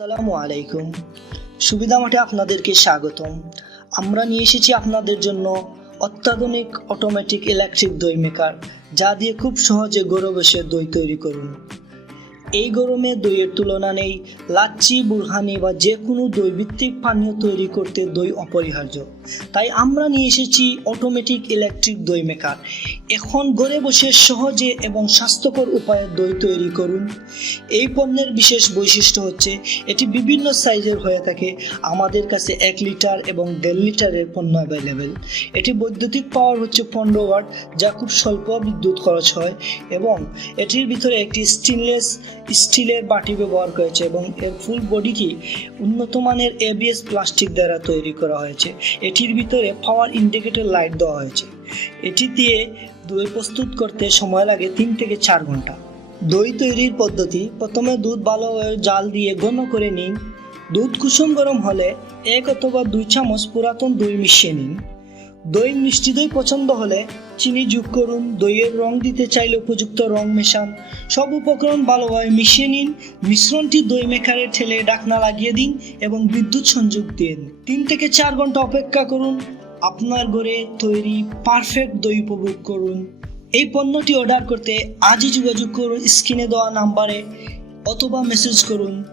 আসসালামু আলাইকুম। সুবিধা মাঠে আপনাদেরকে স্বাগতম। আমরা নিয়ে এসেছি আপনাদের জন্য অত্যাধুনিক অটোমেটিক ইলেকট্রিক দই মেকার যা দিয়ে খুব সহজে গরু বসে দই তৈরি করুন। এই গরমে দইয়ের তুলনা নেই। লাচ্ছি, বুরহানি বা যে কোনো দই ভিত্তিক পানীয় তৈরি করতে দই অপরিহার্য। তাই আমরা নিয়ে এসেছি অটোমেটিক ইলেকট্রিক দই মেকার এখন ঘরে বসে সহজে এবং স্বাস্থ্যকর উপায়ে দই তৈরি করুন। এই পণ্যের বিশেষ বৈশিষ্ট্য হচ্ছে, এটি বিভিন্ন সাইজের হয়ে থাকে। আমাদের কাছে এক লিটার এবং দেড় লিটারের পণ্য অ্যাভেলেবেল এটি বৈদ্যুতিক পাওয়ার হচ্ছে পনেরো ওয়াট যা খুব স্বল্প বিদ্যুৎ খরচ হয় এবং এটির ভিতরে একটি স্টেনলেস স্টিলের বাটি ব্যবহার করেছে এবং এর ফুল বডিটি উন্নত মানের এবিএস প্লাস্টিক দ্বারা তৈরি করা হয়েছে। এটির ভিতরে পাওয়ার ইন্ডিকেটর লাইট দেওয়া হয়েছে। এটি দিয়ে দই প্রস্তুত করতে সময় লাগে তিন থেকে চার ঘণ্টা। দই তৈরির পদ্ধতি, প্রথমে দুধ ভালোভাবে জাল দিয়ে ঘন করে নিন। দুধ কুসুম গরম হলে এক অথবা দুই চামচ পুরাতন দই মিশিয়ে নিন। দই মিষ্টি দই পছন্দ হলে চিনি যোগ করুন, দইয়ের রং দিতে চাইলে উপযুক্ত রং মেশান। সব উপকরণ ভালোভাবে মিশিয়ে নিন, মিশ্রণটি দই মেকারে ঠেলে ডাকনা লাগিয়ে দিন এবং বিদ্যুৎ সংযোগ দিন। তিন থেকে চার ঘণ্টা অপেক্ষা করুন, আপনার ঘরে তৈরি পারফেক্ট দই উপভোগ করুন। এই পণ্যটি অর্ডার করতে আজই যোগাযোগ করুন, স্ক্রিনে দেওয়া নাম্বারে অথবা মেসেজ করুন।